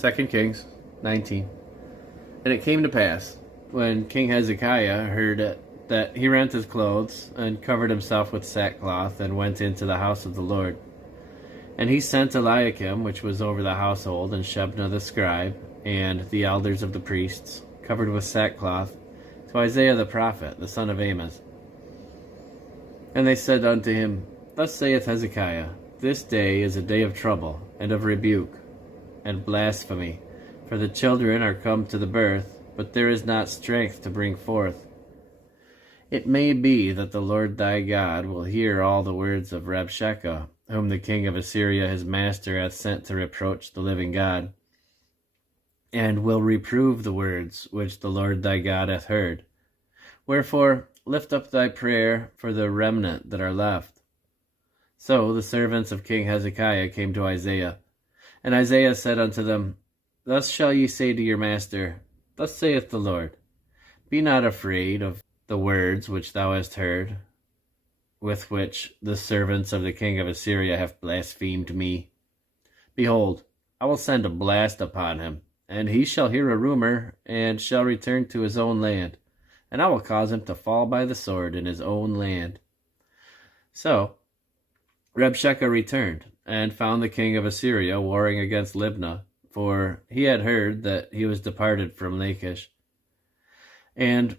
2 Kings 19. And it came to pass, when King Hezekiah heard it, that he rent his clothes, and covered himself with sackcloth, and went into the house of the Lord. And he sent Eliakim, which was over the household, and Shebna the scribe, and the elders of the priests, covered with sackcloth, to Isaiah the prophet, the son of Amos. And they said unto him, Thus saith Hezekiah, This day is a day of trouble, and of rebuke, and blasphemy, for the children are come to the birth, but there is not strength to bring forth. It may be that the Lord thy God will hear all the words of Rabshakeh, whom the king of Assyria his master hath sent to reproach the living God, and will reprove the words which the Lord thy God hath heard. Wherefore lift up thy prayer for the remnant that are left. So the servants of King Hezekiah came to Isaiah, and Isaiah said unto them, Thus shall ye say to your master, Thus saith the Lord, Be not afraid of the words which thou hast heard, with which the servants of the king of Assyria have blasphemed me. Behold, I will send a blast upon him, and he shall hear a rumor, and shall return to his own land, and I will cause him to fall by the sword in his own land. So Rabshakeh returned, and found the king of Assyria warring against Libnah, for he had heard that he was departed from Lachish. And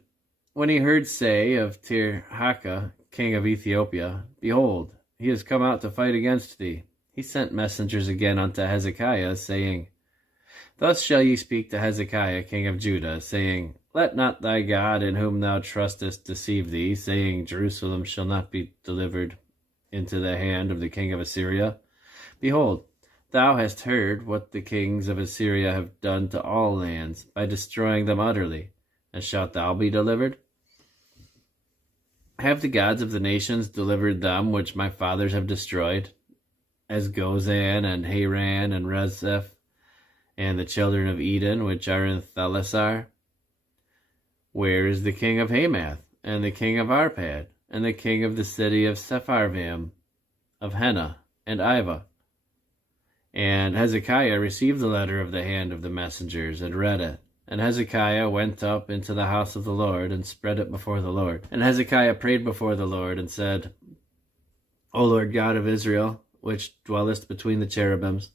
when he heard say of Tirhakah, king of Ethiopia, Behold, he is come out to fight against thee, he sent messengers again unto Hezekiah, saying, Thus shall ye speak to Hezekiah, king of Judah, saying, Let not thy God, in whom thou trustest, deceive thee, saying, Jerusalem shall not be delivered into the hand of the king of Assyria. Behold, thou hast heard what the kings of Assyria have done to all lands, by destroying them utterly, and shalt thou be delivered? Have the gods of the nations delivered them which my fathers have destroyed, as Gozan and Haran and Rezeph, and the children of Eden which are in Thelasar? Where is the king of Hamath, and the king of Arpad, and the king of the city of Sepharvaim, of Hena and Iva? And Hezekiah received the letter of the hand of the messengers, and read it. And Hezekiah went up into the house of the Lord, and spread it before the Lord. And Hezekiah prayed before the Lord, and said, O Lord God of Israel, which dwellest between the cherubims,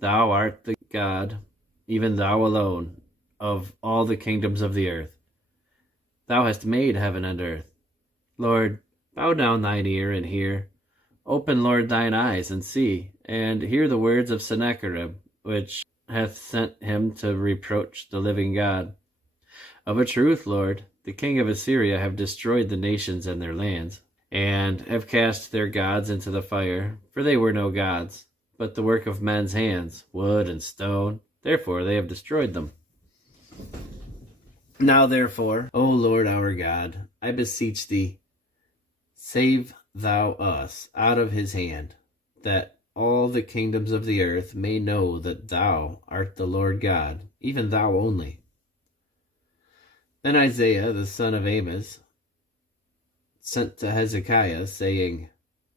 thou art the God, even thou alone, of all the kingdoms of the earth. Thou hast made heaven and earth. Lord, bow down thine ear and hear. Open, Lord, thine eyes and see, and hear the words of Sennacherib, which hath sent him to reproach the living God. Of a truth, Lord, the king of Assyria have destroyed the nations and their lands, and have cast their gods into the fire, for they were no gods, but the work of men's hands, wood and stone. Therefore they have destroyed them. Now therefore, O Lord our God, I beseech thee, save thou us out of his hand, that all the kingdoms of the earth may know that thou art the Lord God, even thou only. Then Isaiah the son of Amos sent to Hezekiah, saying,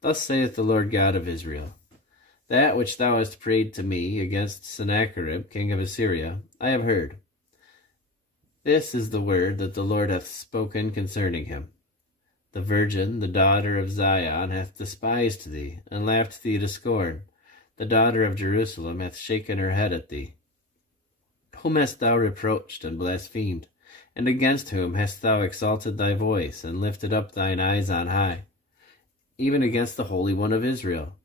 Thus saith the Lord God of Israel, That which thou hast prayed to me against Sennacherib king of Assyria, I have heard. This is the word that the Lord hath spoken concerning him. The virgin, the daughter of Zion, hath despised thee, and laughed thee to scorn. The daughter of Jerusalem hath shaken her head at thee. Whom hast thou reproached and blasphemed? And against whom hast thou exalted thy voice, and lifted up thine eyes on high? Even against the Holy One of Israel.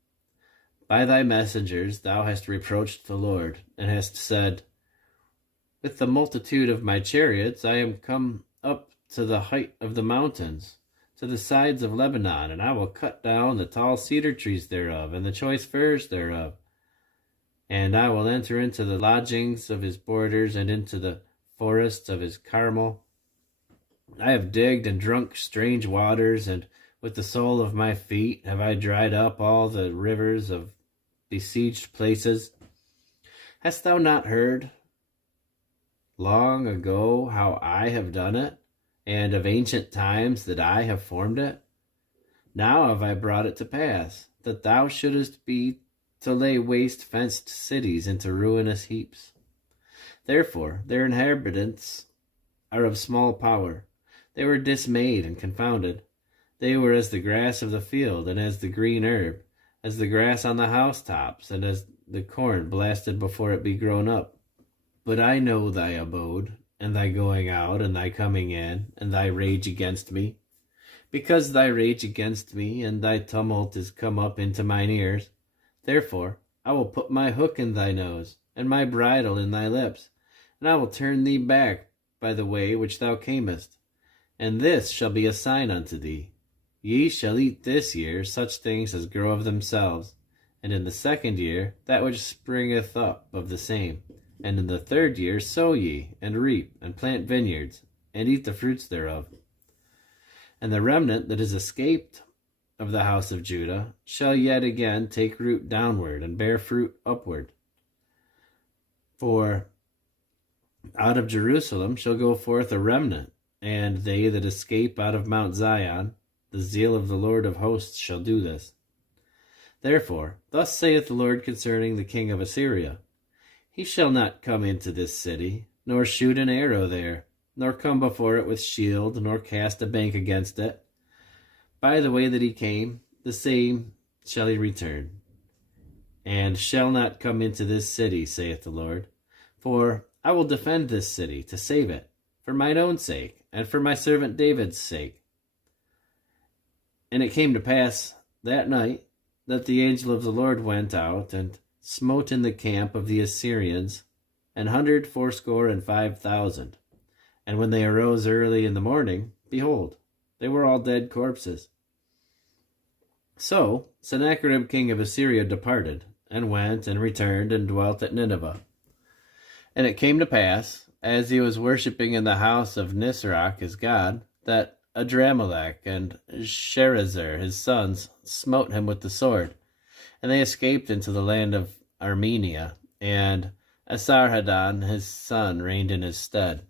By thy messengers thou hast reproached the Lord, and hast said, With the multitude of my chariots I am come up to the height of the mountains, to the sides of Lebanon, and I will cut down the tall cedar trees thereof, and the choice firs thereof. And I will enter into the lodgings of his borders, and into the forests of his Carmel. I have digged and drunk strange waters, and with the sole of my feet have I dried up all the rivers of besieged places. Hast thou not heard long ago how I have done it, and of ancient times that I have formed it? Now have I brought it to pass, that thou shouldest be to lay waste fenced cities into ruinous heaps. Therefore their inhabitants are of small power. They were dismayed and confounded. They were as the grass of the field, and as the green herb, as the grass on the housetops, and as the corn blasted before it be grown up. But I know thy abode, and thy going out, and thy coming in, and thy rage against me. Because thy rage against me, and thy tumult is come up into mine ears, therefore I will put my hook in thy nose, and my bridle in thy lips, and I will turn thee back by the way which thou camest. And this shall be a sign unto thee. Ye shall eat this year such things as grow of themselves, and in the second year that which springeth up of the same. And in the third year sow ye, and reap, and plant vineyards, and eat the fruits thereof. And the remnant that is escaped of the house of Judah shall yet again take root downward, and bear fruit upward. For out of Jerusalem shall go forth a remnant, and they that escape out of Mount Zion, the zeal of the Lord of hosts shall do this. Therefore, thus saith the Lord concerning the king of Assyria, He shall not come into this city, nor shoot an arrow there, nor come before it with shield, nor cast a bank against it. By the way that he came, the same shall he return, and shall not come into this city, saith the Lord. For I will defend this city, to save it, for mine own sake, and for my servant David's sake. And it came to pass that night that the angel of the Lord went out, and smote in the camp of the Assyrians 185,000. And when they arose early in the morning, behold, they were all dead corpses. So Sennacherib king of Assyria departed, and went and returned, and dwelt at Nineveh. And it came to pass, as he was worshipping in the house of Nisroch his god, that Adramelech and Sharezer his sons smote him with the sword, and they escaped into the land of Armenia, and Esarhaddon his son reigned in his stead.